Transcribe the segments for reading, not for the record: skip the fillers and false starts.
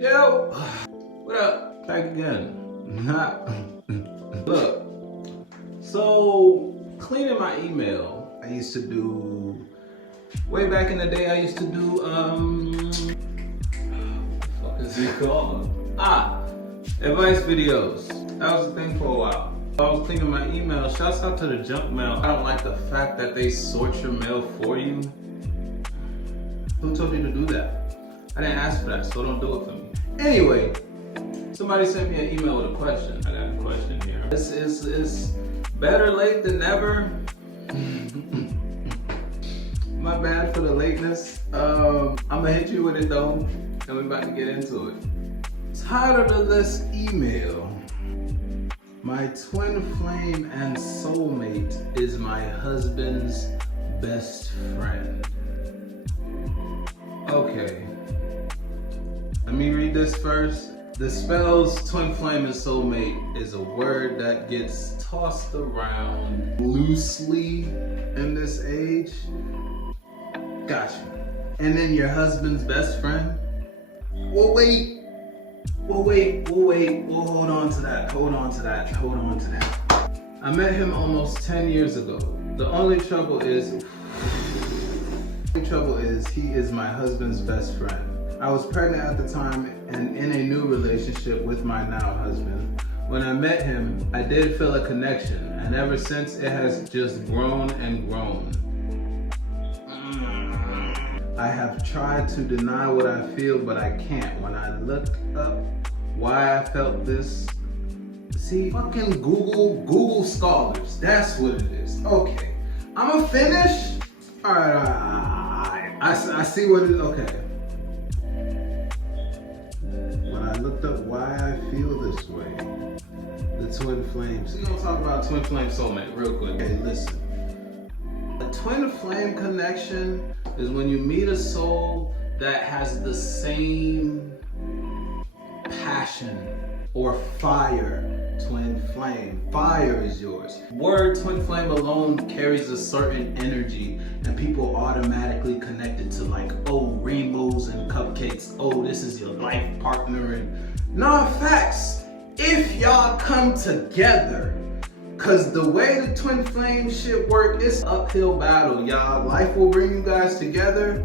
Yo, what up? Back again. Look, so cleaning my email, I used to do, way back in the day, I used to do, what the fuck is it called? Advice videos. That was the thing for a while. I was cleaning my email. Shouts out to the junk mail. I don't like the fact that they sort your mail for you. Who told you to do that? I didn't ask for that, so don't do it for me. Anyway, somebody sent me an email with a question. I got a question here. This is better late than never. My bad for the lateness. I'm gonna hit you with it though, and we're about to get into it. Title of this email: my twin flame and soulmate is my husband's best friend. Okay, let me read this first. The spells twin flame and soulmate is a word that gets tossed around loosely in this age. Gotcha. And then your husband's best friend? We'll hold on to that. I met him almost 10 years ago. The only trouble is he is my husband's best friend. I was pregnant at the time and in a new relationship with my now husband. When I met him, I did feel a connection, and ever since it has just grown and grown. I have tried to deny what I feel, but I can't. When I looked up why I felt this, see, fucking Google scholars, that's what it is. Okay, I'ma finish. All right. I see what it is. Okay. When I looked up why I feel this way, the twin flames. We're gonna talk about twin flame soulmate real quick. Okay, listen. A twin flame connection is when you meet a soul that has the same passion or fire. Twin flame, fire is yours. Word twin flame alone carries a certain energy, and people automatically connect it to like, oh, rainbows and cupcakes. Oh, this is your life partner. And nah, facts. If y'all come together, cause the way the twin flame shit work, it's uphill battle, y'all. Life will bring you guys together,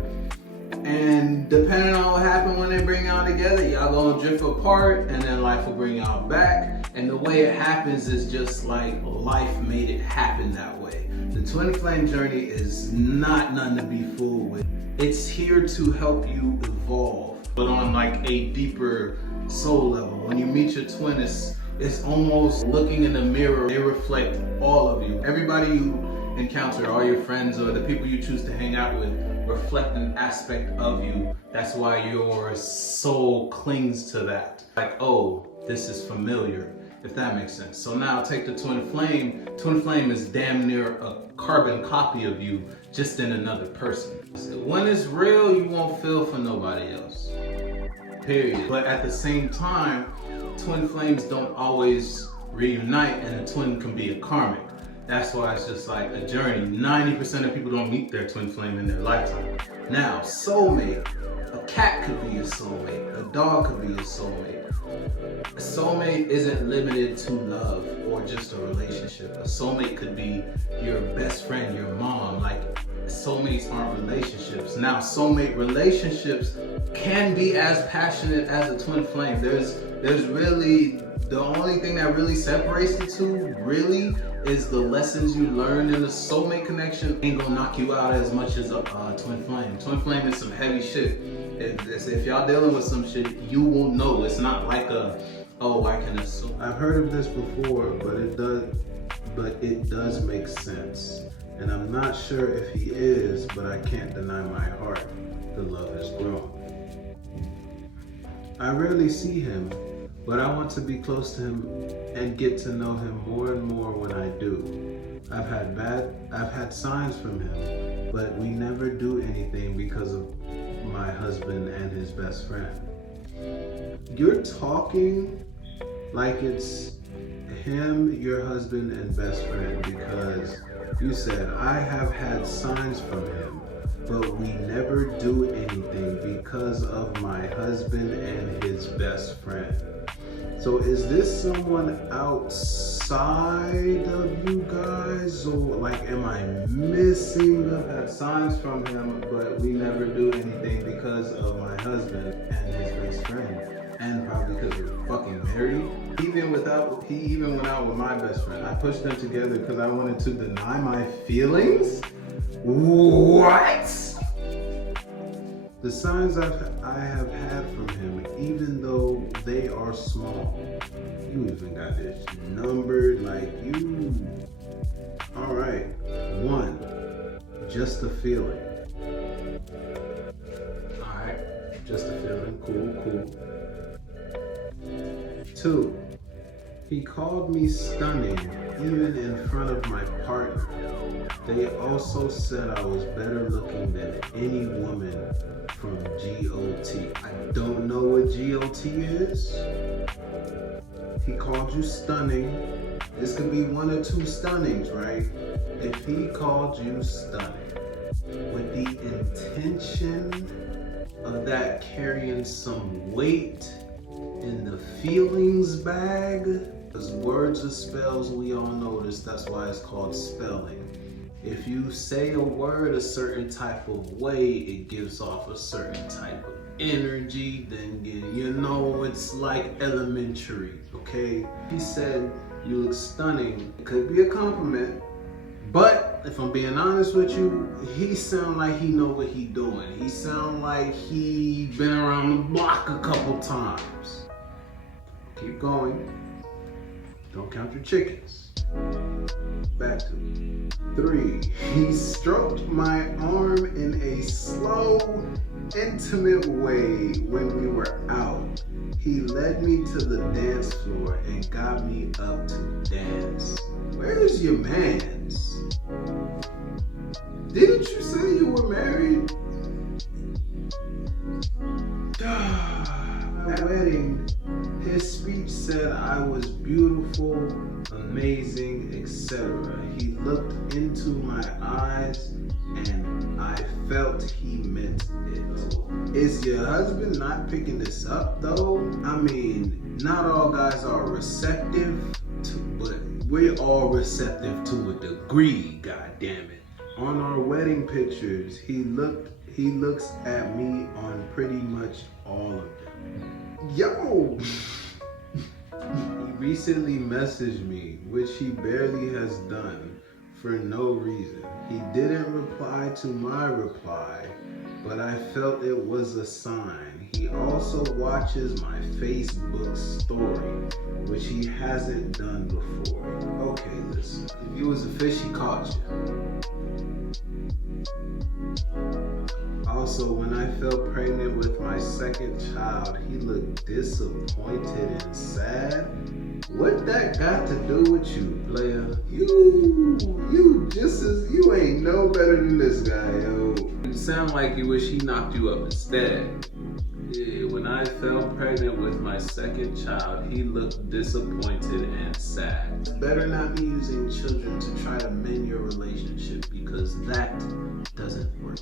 and depending on what happens when they bring y'all together, y'all gonna drift apart, and then life will bring y'all back. And the way it happens is just like life made it happen that way. The twin flame journey is not nothing to be fooled with. It's here to help you evolve, but on like a deeper soul level. When you meet your twin, it's almost looking in the mirror. They reflect all of you. Everybody you encounter, all your friends or the people you choose to hang out with, reflect an aspect of you. That's why your soul clings to that. Like, oh, this is familiar, if that makes sense. So now take the twin flame. Twin flame is damn near a carbon copy of you, just in another person. When it's real, you won't feel for nobody else, period. But at the same time, twin flames don't always reunite, and a twin can be a karmic. That's why it's just like a journey. 90% of people don't meet their twin flame in their lifetime. Now, soulmate. A cat could be a soulmate. A dog could be a soulmate. A soulmate isn't limited to love or just a relationship. A soulmate could be your best friend, your mom. Like, soulmates aren't relationships. Now, soulmate relationships can be as passionate as a twin flame. There's really, the only thing that really separates the two really is the lessons you learn in the soulmate connection. Ain't gonna knock you out as much as a twin flame. Twin flame is some heavy shit. If y'all dealing with some shit, you will know. It's not like a, oh, I can assume. I've heard of this before, but it does make sense. And I'm not sure if he is, but I can't deny my heart. The love has grown. I rarely see him, but I want to be close to him and get to know him more and more when I do. I've had signs from him, but we never do anything because of my husband and his best friend. You're talking like it's him, your husband, and best friend, because you said, I have had signs from him, but we never do anything because of my husband and his best friend. So is this someone outside of you guys, or like am I missing? I've had signs from him, but we never do anything because of my husband and his best friend. And probably because we're fucking married. He even went out with my best friend. I pushed them together because I wanted to deny my feelings? What? The signs I have had from him, even though they are small, you even got this numbered like you. All right, 1, just a feeling. All right, just a feeling, cool. 2, he called me stunning even in front of my partner. They also said I was better looking than any woman from GOT. I don't know what GOT is. He called you stunning. This could be 1 or 2 stunnings, right? If he called you stunning with the intention of that carrying some weight in the feelings bag, because words are spells, we all know this, that's why it's called spelling. If you say a word a certain type of way, it gives off a certain type of energy, then you know it's like elementary, okay? He said you look stunning. It could be a compliment, but if I'm being honest with you, he sound like he know what he doing. He sound like he been around the block a couple times. Keep going. Don't count your chickens. Back to 3. He stroked my arm in a slow, intimate way when we were out. He led me to the dance floor and got me up to dance. Where's your mans? Didn't you say you were married? At my wedding, his speech said I was beautiful, amazing, etc. He looked into my eyes and I felt he meant it. Is your husband not picking this up though? I mean, not all guys are receptive but we're all receptive to a degree, god damn it. On our wedding pictures, he looks at me on pretty much all of them. Yo! He recently messaged me, which he barely has done, for no reason. He didn't reply to my reply, but I felt it was a sign. He also watches my Facebook story, which he hasn't done before. Okay, listen. If you was a fish, he caught you. Also, when I fell pregnant with my second child, he looked disappointed and sad. What that got to do with you, player? You ain't no better than this guy, yo. You sound like you wish he knocked you up instead. Yeah, when I fell pregnant with my second child, he looked disappointed and sad. Better not be using children to try to mend your relationship, because that doesn't work.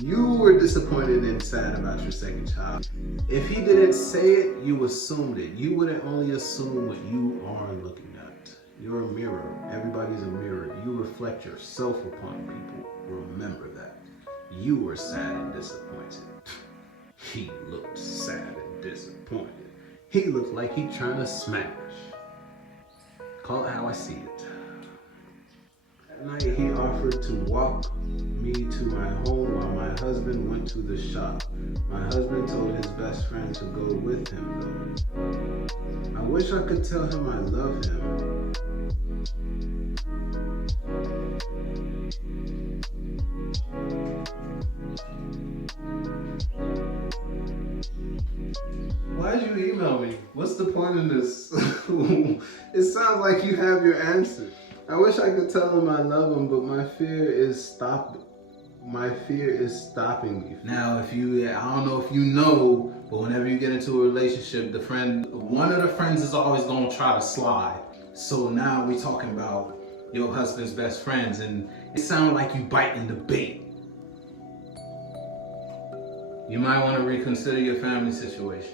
You were disappointed and sad about your second child. If he didn't say it, you assumed it. You wouldn't only assume what you are looking at. You're a mirror. Everybody's a mirror. You reflect yourself upon people. Remember that. You were sad and disappointed. He looked sad and disappointed. He looked like he trying to smash. Call it how I see it. That night he offered to walk me to my home while my husband went to the shop. My husband told his best friend to go with him though. I wish I could tell him I love him. Why'd you email me? What's the point of this? It sounds like you have your answer. I wish I could tell him I love him, but my fear is stopping me. Now, I don't know if you know, but whenever you get into a relationship, one of the friends is always gonna try to slide. So now we talking about your husband's best friends, and it sounds like you biting the bait. you might want to reconsider your family situation.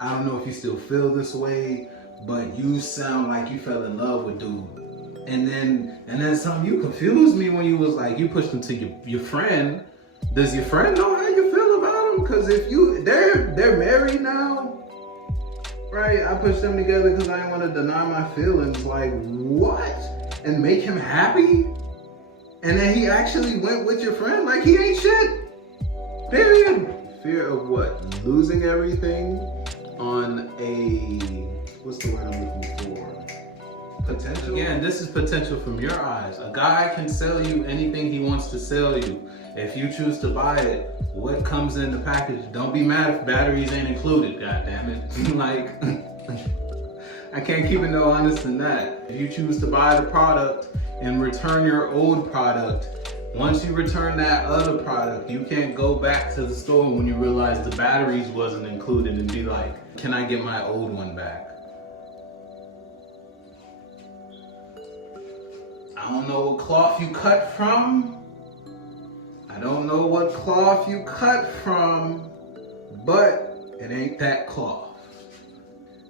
I don't know if you still feel this way, but you sound like you fell in love with dude. And then something, you confused me when you was like, you pushed him to your friend. Does your friend know how you feel about him? Because if they're married now, right? I pushed them together because I didn't want to deny my feelings. Like, what? And make him happy? And then he actually went with your friend? Like, he ain't shit. Period. Fear of what? Losing everything on a, what's the word I'm looking for? Potential? Again, this is potential from your eyes. A guy can sell you anything he wants to sell you. If you choose to buy it, what comes in the package? Don't be mad if batteries ain't included, goddammit. Like, I can't keep it no honest than that. If you choose to buy the product and return your old product, once you return that other product, you can't go back to the store when you realize the batteries wasn't included and be like, can I get my old one back? I don't know what cloth you cut from. I don't know what cloth you cut from, but it ain't that cloth.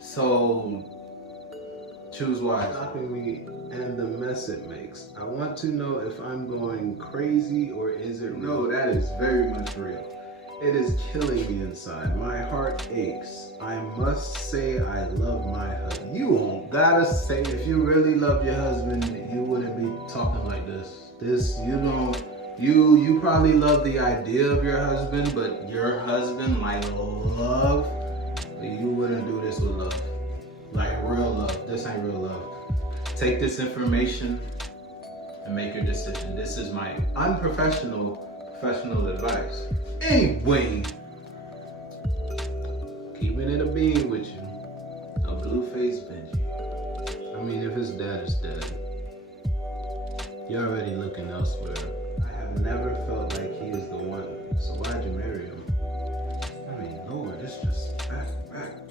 So choose wisely. Stopping me and the mess it makes. I want to know if I'm going crazy or is it real? No, that is very much real. It is killing me inside. My heart aches. I must say I love my husband. You won't gotta say, if you really love your husband, you wouldn't be talking like this. You probably love the idea of your husband, but your husband, like love, you wouldn't do this with love. Like real love. This ain't real love. Take this information and make your decision. This is my unprofessional advice. Anyway, keeping it a bean with you, a blue-faced Benji. I mean, if it's dead, it's dead. You're already looking elsewhere. I have never felt like he is the one, so why'd you marry him? I mean, Lord, it's just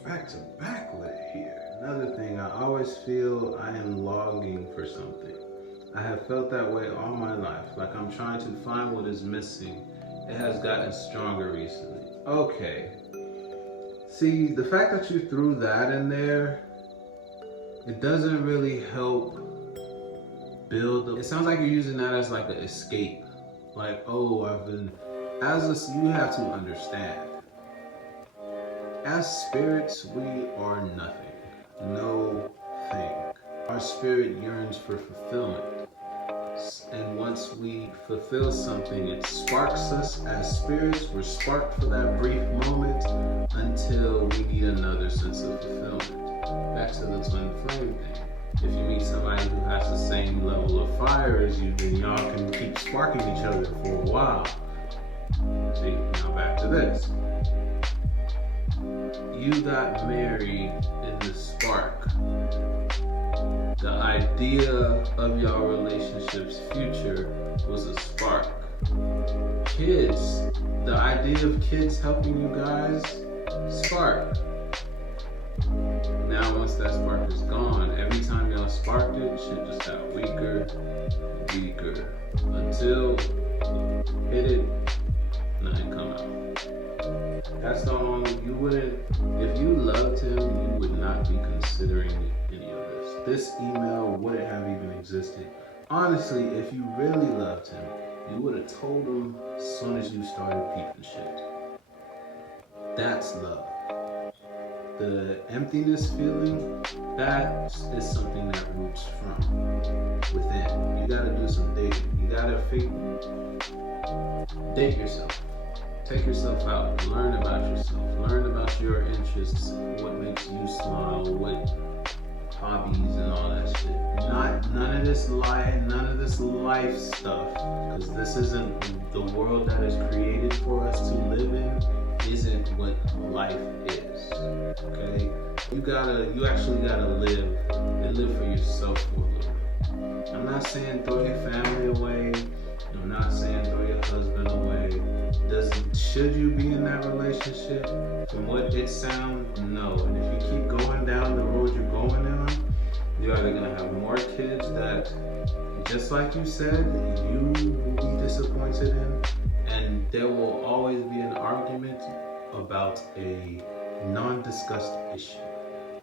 back to back with it here. Another thing, I always feel I am longing for something. I have felt that way all my life, like I'm trying to find what is missing. It has gotten stronger recently. Okay. See, the fact that you threw that in there, it doesn't really help build. It sounds like you're using that as like an escape. Like, oh, you have to understand. As spirits, we are nothing. No thing. Our spirit yearns for fulfillment. And once we fulfill something, it sparks us as spirits. We're sparked for that brief moment until we need another sense of fulfillment. Back to the twin flame thing. If you meet somebody who has the same level of fire as you, then y'all can keep sparking each other for a while. See, now back to this. You got married in the spark. The idea of your relationship's future was a spark. Kids, the idea of kids helping you guys, spark. Now once that spark is gone, every time y'all sparked it, shit just got weaker, weaker, until hit it, nothing come out. That's the only, you wouldn't, if you loved him, you would not be considering any of this. This email wouldn't have even existed. Honestly, if you really loved him, you would have told him as soon as you started peeping shit. That's love. The emptiness feeling, that is something that roots from within. You gotta do some dating. You gotta date yourself. Take yourself out, learn about yourself, learn about your interests, what makes you smile, what hobbies and all that shit. None of this life stuff, because this isn't the world that is created for us to live in, isn't what life is. Okay? You actually gotta live and live for yourself for a little. I'm not saying throw your family away. I'm not saying throw your husband away. Should you be in that relationship? From what it sounds, no. And if you keep going down the road you're going on, you're either gonna have more kids that, just like you said, you will be disappointed in, And there will always be an argument about a non-discussed issue.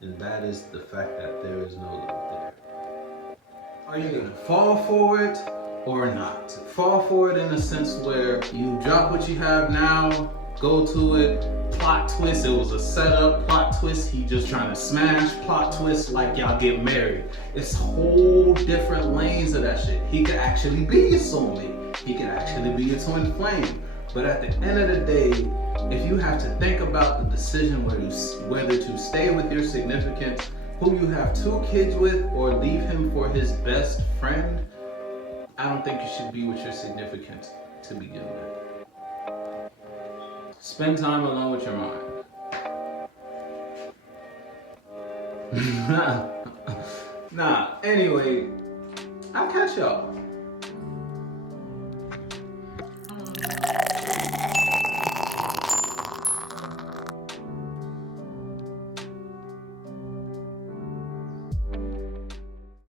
And that is the fact that there is no love there. Are you gonna fall for it or not? Fall for it in a sense where you drop what you have now, go to it, plot twist, it was a setup, plot twist, he just trying to smash, plot twist, like y'all get married. It's whole different lanes of that shit. He could actually be your soulmate. He could actually be your twin flame. But at the end of the day, if you have to think about the decision whether to stay with your significant, who you have 2 kids with, or leave him for his best friend, I don't think you should be with your significant to begin with. Spend time alone with your mind. Nah, anyway, I'll catch y'all.